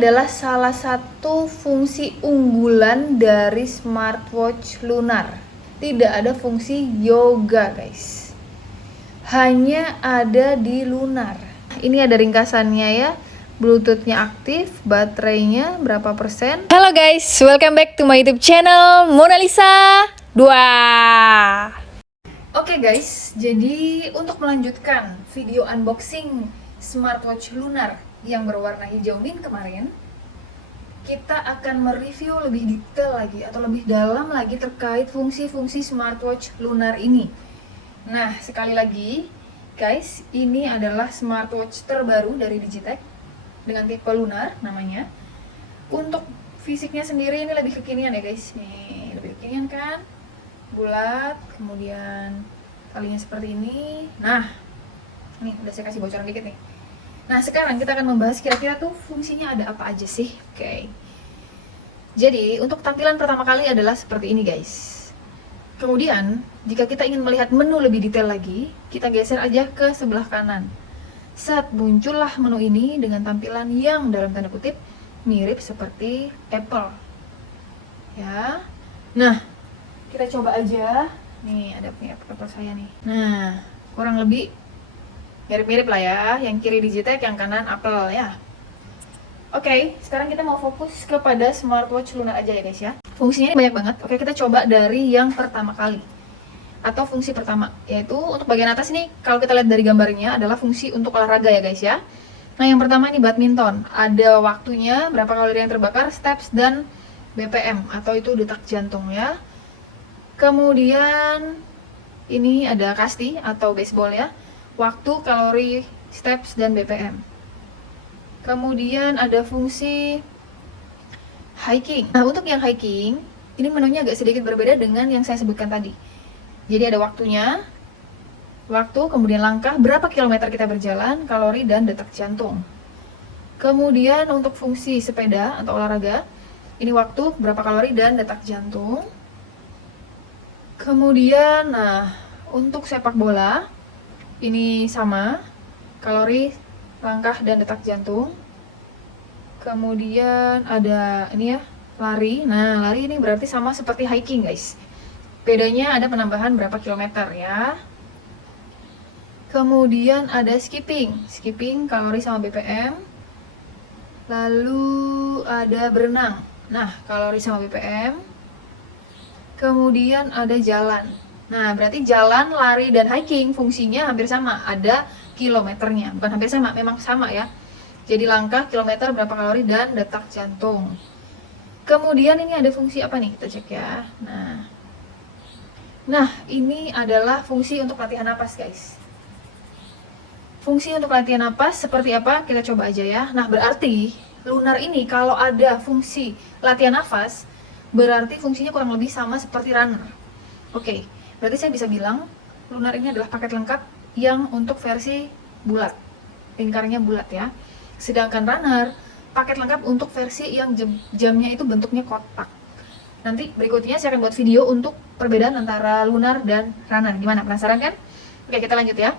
adalah salah satu fungsi unggulan dari smartwatch lunar. Tidak ada fungsi yoga, guys. Hanya ada di lunar. Ini ada ringkasannya ya. Bluetoothnya aktif, baterainya berapa persen. Halo guys, welcome back to my YouTube channel Mona Lisa 2. Oke guys, jadi untuk melanjutkan video unboxing smartwatch lunar yang berwarna hijau mint kemarin, kita akan mereview lebih detail lagi atau lebih dalam lagi terkait fungsi-fungsi smartwatch lunar ini. Nah, sekali lagi guys, ini adalah smartwatch terbaru dari Digitech dengan tipe lunar namanya. Untuk fisiknya sendiri ini lebih kekinian ya guys. Nih, lebih kekinian kan? Bulat, kemudian talinya seperti ini. Nah, nih udah saya kasih bocoran dikit nih. Nah, sekarang kita akan membahas kira-kira tuh fungsinya ada apa aja sih. Oke. Jadi, untuk tampilan pertama kali adalah seperti ini guys. Kemudian, jika kita ingin melihat menu lebih detail lagi, kita geser aja ke sebelah kanan. Saat muncullah menu ini dengan tampilan yang dalam tanda kutip mirip seperti Apple. Ya. Nah, kita coba aja. Nih, ada punya Apple saya nih. Nah, kurang lebih mirip-mirip lah ya, yang kiri Digitech, yang kanan Apple ya. Oke, sekarang kita mau fokus kepada smartwatch lunar aja ya guys ya. Fungsinya ini banyak banget. Oke, kita coba dari yang pertama kali atau fungsi pertama, yaitu untuk bagian atas ini kalau kita lihat dari gambarnya adalah fungsi untuk olahraga ya guys ya. Nah, yang pertama ini badminton. Ada waktunya, berapa kalori yang terbakar, steps dan BPM atau itu detak jantung ya. Kemudian ini ada kasti atau baseball ya. Waktu, kalori, steps, dan BPM. Kemudian ada fungsi hiking. Nah, untuk yang hiking, ini menunya agak sedikit berbeda dengan yang saya sebutkan tadi. Jadi ada waktunya, kemudian langkah, berapa kilometer kita berjalan, kalori, dan detak jantung. Kemudian untuk fungsi sepeda atau olahraga, ini waktu, berapa kalori, dan detak jantung. Kemudian, nah, untuk sepak bola, ini sama, kalori, langkah, dan detak jantung. Kemudian ada ini ya, lari. Nah, lari ini berarti sama seperti hiking guys. Bedanya ada penambahan berapa kilometer ya. Kemudian ada skipping, kalori sama BPM. Lalu ada berenang. Nah, kalori sama BPM. Kemudian ada jalan. Nah, berarti jalan, lari, dan hiking fungsinya hampir sama. Ada kilometernya. Bukan hampir sama, memang sama ya. Jadi langkah, kilometer, berapa kalori, dan detak jantung. Kemudian ini ada fungsi apa nih? Kita cek ya. Nah, ini adalah fungsi untuk latihan napas guys. Fungsi untuk latihan napas seperti apa? Kita coba aja ya. Nah, berarti lunar ini kalau ada fungsi latihan nafas, berarti fungsinya kurang lebih sama seperti runner. Oke. Berarti saya bisa bilang lunar ini adalah paket lengkap yang untuk versi bulat, lingkarnya bulat ya. Sedangkan runner paket lengkap untuk versi yang jamnya itu bentuknya kotak. Nanti berikutnya saya akan buat video untuk perbedaan antara lunar dan runner. Gimana, penasaran kan? Oke, kita lanjut ya.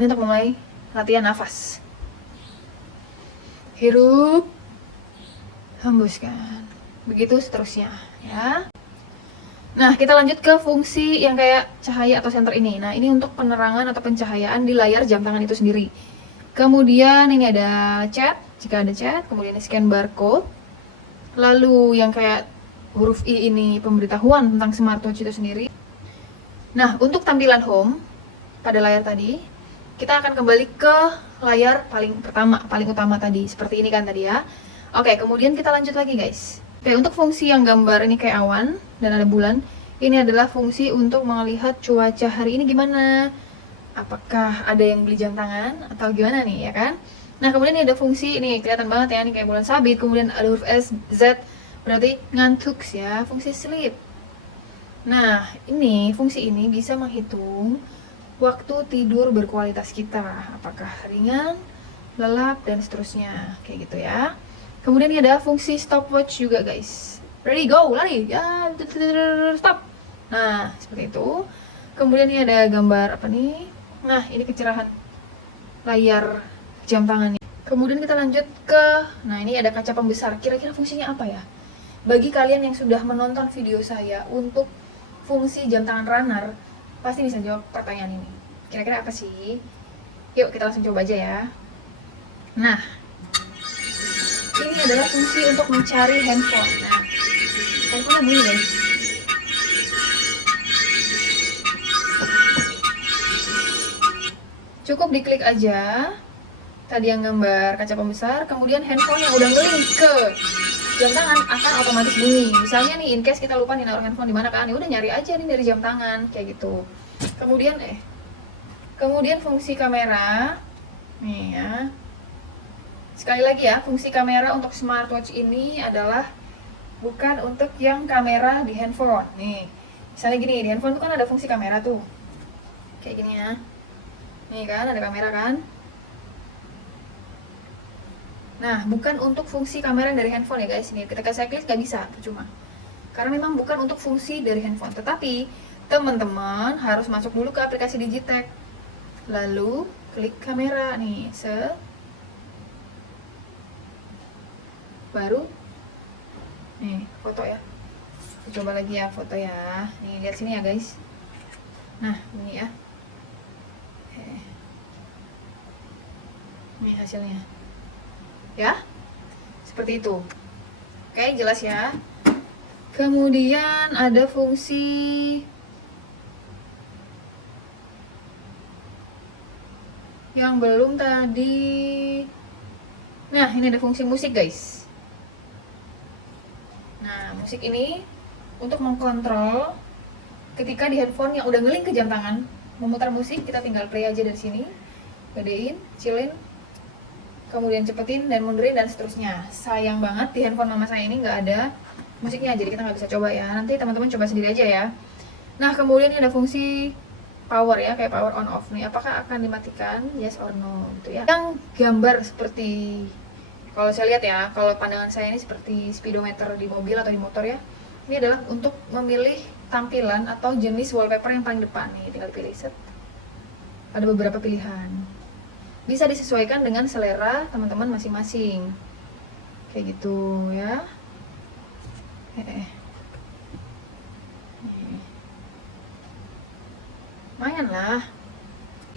Ini untuk mulai latihan nafas. Hirup, hembuskan. Begitu seterusnya ya. Nah, kita lanjut ke fungsi yang kayak cahaya atau senter ini. Nah, ini untuk penerangan atau pencahayaan di layar jam tangan itu sendiri. Kemudian ini ada chat, jika ada chat. Kemudian scan barcode. Lalu yang kayak huruf I ini pemberitahuan tentang smartwatch itu sendiri. Nah, untuk tampilan home pada layar tadi, kita akan kembali ke layar paling utama tadi. Seperti ini kan tadi ya. Oke, kemudian kita lanjut lagi guys. Oke, untuk fungsi yang gambar ini kayak awan dan ada bulan, ini adalah fungsi untuk melihat cuaca hari ini gimana. Apakah ada yang beli jam tangan atau gimana nih ya kan? Nah, kemudian ini ada fungsi ini kelihatan banget ya, ini kayak bulan sabit, kemudian ada huruf S, Z, berarti ngantuk ya, fungsi sleep. Nah, fungsi ini bisa menghitung waktu tidur berkualitas kita, apakah ringan, lelap, dan seterusnya, kayak gitu ya. Kemudian ini ada fungsi stopwatch juga guys. Ready, go, lari, ya, stop. Nah, seperti itu. Kemudian ini ada gambar apa nih? Nah, ini kecerahan layar jam tangan nih. Kemudian kita lanjut ke, nah ini ada kaca pembesar. Kira-kira fungsinya apa ya? Bagi kalian yang sudah menonton video saya untuk fungsi jam tangan runner, pasti bisa jawab pertanyaan ini. Kira-kira apa sih? Yuk kita langsung coba aja ya. Nah, ini adalah fungsi untuk mencari handphone. Nah, handphonenya bunyi guys. Cukup diklik aja tadi yang gambar kaca pembesar, kemudian handphone yang udah ngelink ke jam tangan akan otomatis bunyi. Misalnya nih, in case kita lupa nih naruh handphone di mana kan, ya udah nyari aja nih dari jam tangan kayak gitu. Kemudian fungsi kamera nih ya. Sekali lagi ya, fungsi kamera untuk smartwatch ini adalah bukan untuk yang kamera di handphone. Nih, misalnya gini, di handphone tuh kan ada fungsi kamera tuh, kayak gini ya. Nih kan, ada kamera kan. Nah, bukan untuk fungsi kamera yang dari handphone ya guys. Ini ketika saya klik nggak bisa, percuma. Karena memang bukan untuk fungsi dari handphone. Tetapi, teman-teman harus masuk dulu ke aplikasi Digitech. Lalu, klik kamera nih, baru nih foto ya. Coba lagi ya foto ya. Nih lihat sini ya guys. Nah ini ya. Ini hasilnya. Ya, seperti itu. Oke, jelas ya. Kemudian ada fungsi yang belum tadi. Nah, ini ada fungsi musik guys. Nah, musik ini untuk mengkontrol ketika di handphone yang udah ngelink ke jam tangan memutar musik, kita tinggal play aja dari sini, gedein, kecilin, kemudian cepetin dan mundurin dan seterusnya. Sayang banget di handphone mama saya ini nggak ada musiknya, jadi kita nggak bisa coba ya. Nanti teman-teman coba sendiri aja ya. Nah, kemudian ini ada fungsi power ya, kayak power on off nih. Apakah akan dimatikan? Yes or no gitu ya. Yang gambar seperti, kalau saya lihat ya, kalau pandangan saya ini seperti speedometer di mobil atau di motor ya. Ini adalah untuk memilih tampilan atau jenis wallpaper yang paling depan nih. Tinggal pilih set. Ada beberapa pilihan. Bisa disesuaikan dengan selera teman-teman masing-masing. Kayak gitu ya. Lumayan lah.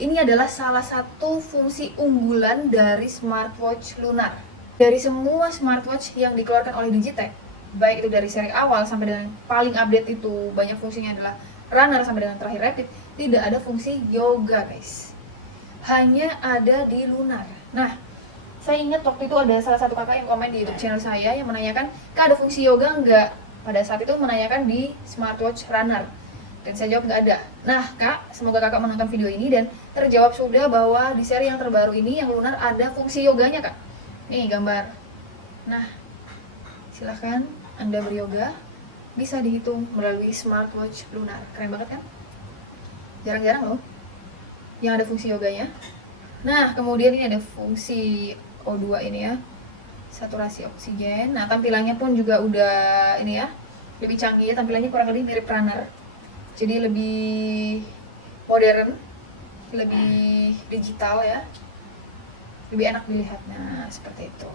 Ini adalah salah satu fungsi unggulan dari smartwatch lunar. Dari semua smartwatch yang dikeluarkan oleh Digitech, baik itu dari seri awal sampai dengan paling update itu, banyak fungsinya adalah runner sampai dengan terakhir rapid, tidak ada fungsi yoga guys. Hanya ada di lunar. Nah, saya ingat waktu itu ada salah satu kakak yang komen di YouTube channel saya yang menanyakan, "Kak, ada fungsi yoga enggak?" Pada saat itu menanyakan di smartwatch runner. Dan saya jawab nggak ada. Nah kak, semoga kakak menonton video ini dan terjawab sudah bahwa di seri yang terbaru ini yang lunar ada fungsi yoganya kak. Nih gambar. Nah, silahkan anda beryoga, bisa dihitung melalui smartwatch lunar. Keren banget kan? Jarang-jarang loh yang ada fungsi yoganya. Nah, kemudian ini ada fungsi O2 ini ya, saturasi oksigen. Nah, tampilannya pun juga udah ini ya, lebih canggih. Tampilannya kurang lebih mirip runner. Jadi lebih modern, lebih digital ya, lebih enak dilihat. Nah seperti itu.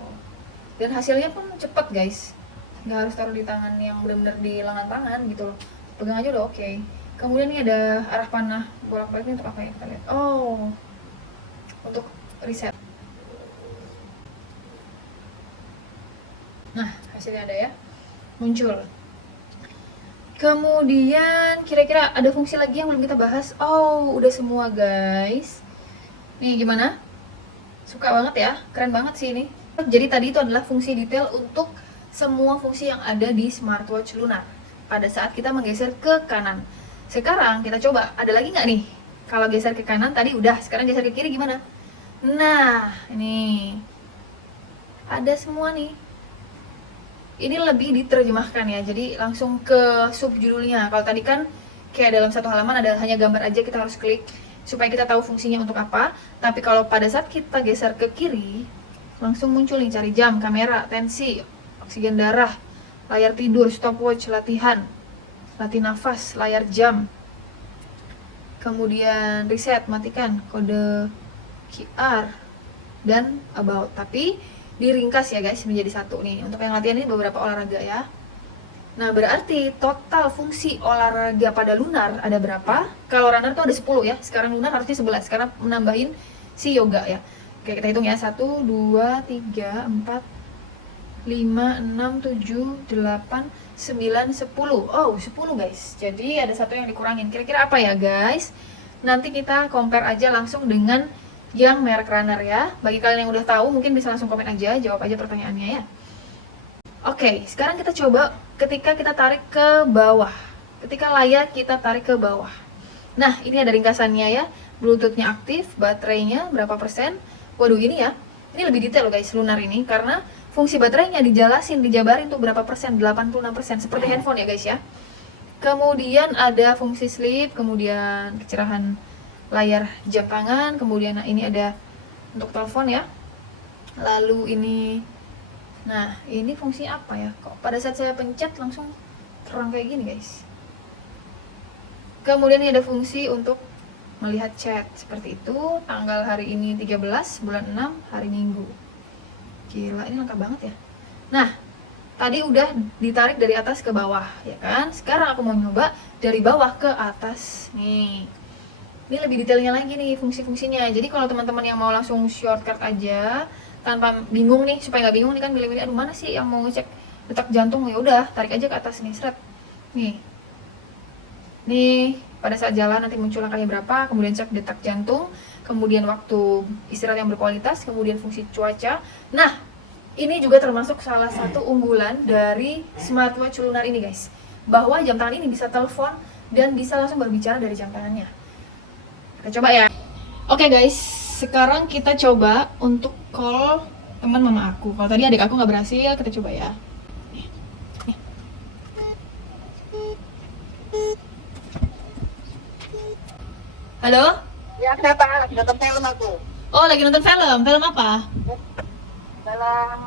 Dan hasilnya pun cepet guys, nggak harus taruh di tangan yang benar-benar di lengan tangan gitu loh, pegang aja udah oke. Kemudian ini ada arah panah bolak-balik, untuk apa ya kita lihat. Oh, untuk reset. Nah hasilnya ada ya, muncul. Kemudian kira-kira ada fungsi lagi yang belum kita bahas. Oh, udah semua guys. Nih gimana? Suka banget ya, keren banget sih ini. Jadi tadi itu adalah fungsi detail untuk semua fungsi yang ada di smartwatch lunar pada saat kita menggeser ke kanan. Sekarang kita coba, ada lagi nggak nih? Kalau geser ke kanan tadi udah, sekarang geser ke kiri gimana? Nah, ini ada semua nih. Ini lebih diterjemahkan ya, jadi langsung ke subjudulnya. Kalau tadi kan kayak dalam satu halaman ada hanya gambar aja, kita harus klik supaya kita tahu fungsinya untuk apa. Tapi kalau pada saat kita geser ke kiri, langsung muncul nih, cari jam, kamera, tensi, oksigen darah, layar tidur, stopwatch, latihan, latih nafas, layar jam. Kemudian reset, matikan, kode QR, dan about. Tapi diringkas ya guys menjadi satu nih. Untuk yang latihan ini beberapa olahraga ya. Nah, berarti total fungsi olahraga pada lunar ada berapa? Kalau runner tuh ada 10 ya. Sekarang lunar harusnya 11 karena menambahin si yoga ya. Oke, kita hitung ya. 1, 2, 3, 4, 5, 6, 7, 8, 9, 10. Oh, 10 guys. Jadi ada satu yang dikurangin. Kira-kira apa ya guys? Nanti kita compare aja langsung dengan yang merek runner ya. Bagi kalian yang udah tahu mungkin bisa langsung komen aja, jawab aja pertanyaannya ya. Oke, sekarang kita coba ketika kita tarik ke bawah. Ketika layar kita tarik ke bawah. Nah, ini ada ringkasannya ya. Bluetoothnya aktif, baterainya berapa persen. Waduh, ini ya. Ini lebih detail loh guys, lunar ini. Karena fungsi baterainya dijelasin, dijabarin tuh berapa persen, 86%. Seperti handphone ya guys ya. Kemudian ada fungsi sleep, kemudian kecerahan layar jam tangan, kemudian nah ini ada untuk telepon ya. Lalu ini, nah ini fungsinya apa ya? Kok pada saat saya pencet langsung terang kayak gini guys. Kemudian ini ada fungsi untuk melihat chat seperti itu. Tanggal hari ini 13 bulan 6 hari Minggu. Gila, ini lengkap banget ya. Nah, tadi udah ditarik dari atas ke bawah ya kan. Sekarang aku mau nyoba dari bawah ke atas nih. Ini lebih detailnya lagi nih fungsi-fungsinya. Jadi kalau teman-teman yang mau langsung shortcut aja tanpa bingung nih, supaya nggak bingung nih kan milih-milih aduh mana sih yang mau ngecek detak jantung, ya udah tarik aja ke atas nih, seret. Nih pada saat jalan nanti muncul angkanya berapa, kemudian cek detak jantung, kemudian waktu istirahat yang berkualitas, kemudian fungsi cuaca. Nah, ini juga termasuk salah satu unggulan dari smartwatch lunar ini guys, bahwa jam tangan ini bisa telepon dan bisa langsung berbicara dari jam tangannya. Kita coba ya. Oke guys, sekarang kita coba untuk call teman mama aku. Kalau tadi adik aku nggak berhasil, kita coba ya. Nih. Halo? Ya, kenapa? Lagi nonton film aku. Oh, lagi nonton film. Film apa? Dalam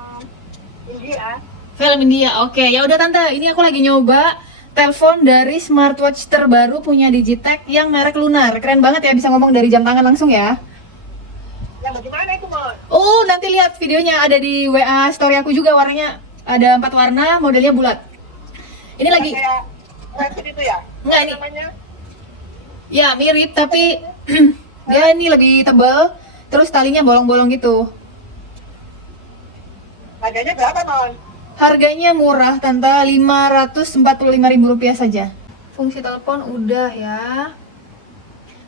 India. Film India. Oke, ya udah tante. Ini aku lagi nyoba telepon dari smartwatch terbaru punya Digitech yang merek Lunar. Keren banget ya, bisa ngomong dari jam tangan langsung ya. Yang bagaimana itu, Mon? Oh, nanti lihat videonya ada di WA story aku juga, warnanya ada 4 warna, modelnya bulat. Ini lagi Kayak Rapid itu ya? Enggak, Apa ini namanya? ya mirip tapi dia ini lebih tebal, terus talinya bolong-bolong gitu. Harganya berapa, Mon? Harganya murah tante, Rp545.000 saja. Fungsi telepon udah ya.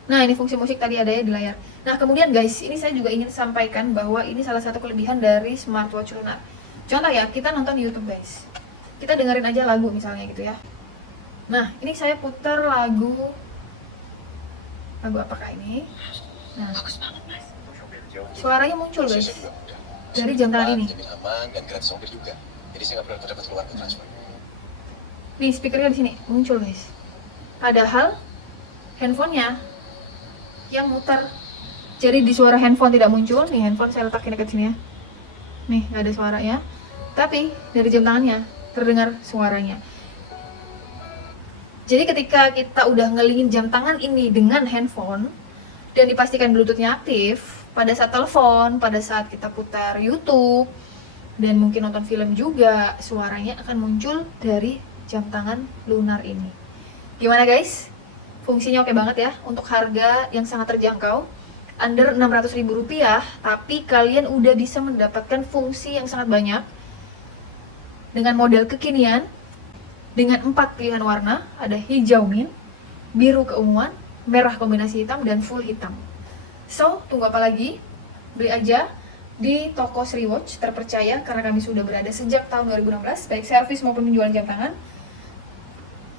Nah, ini fungsi musik tadi ada ya di layar. Nah, kemudian guys, ini saya juga ingin sampaikan bahwa ini salah satu kelebihan dari smartwatch lunar. Contoh ya, kita nonton YouTube guys. Kita dengerin aja lagu misalnya gitu ya. Nah, ini saya putar lagu apakah ini? Nah, suaranya muncul guys dari jam tangan ini. Jadi saya nggak perlu dapat keluar ke transfer. Nih speakernya di sini muncul guys. Padahal handphonenya yang muter. Jadi di suara handphone tidak muncul. Nih handphone saya letakin dekat sini ya. Nih nggak ada suaranya. Tapi dari jam tangannya terdengar suaranya. Jadi ketika kita udah ngelingin jam tangan ini dengan handphone dan dipastikan Bluetoothnya aktif, pada saat telepon, pada saat kita putar YouTube dan mungkin nonton film juga, suaranya akan muncul dari jam tangan lunar ini. Gimana guys? Fungsinya oke banget ya, untuk harga yang sangat terjangkau, under Rp600.000, tapi kalian udah bisa mendapatkan fungsi yang sangat banyak dengan model kekinian, dengan 4 pilihan warna, ada hijau mint, biru keunguan, merah kombinasi hitam, dan full hitam. So, tunggu apa lagi? Beli aja di toko Sriwatch terpercaya karena kami sudah berada sejak tahun 2016, baik servis maupun penjualan jam tangan.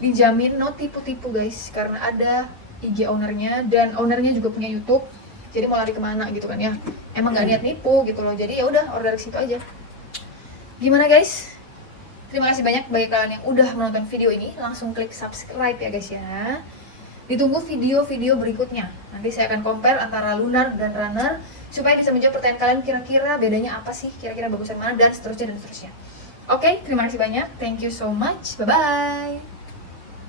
Dijamin no tipu-tipu guys, karena ada IG ownernya dan ownernya juga punya YouTube. Jadi mau lari kemana gitu kan ya? Emang nggak niat nipu gitu loh. Jadi ya udah order ke situ aja. Gimana guys? Terima kasih banyak bagi kalian yang udah menonton video ini. Langsung klik subscribe ya guys ya. Ditunggu video-video berikutnya. Nanti saya akan compare antara lunar dan runner supaya bisa menjawab pertanyaan kalian, kira-kira bedanya apa sih, kira-kira bagusan mana, dan seterusnya dan seterusnya. Oke, terima kasih banyak. Thank you so much. Bye bye.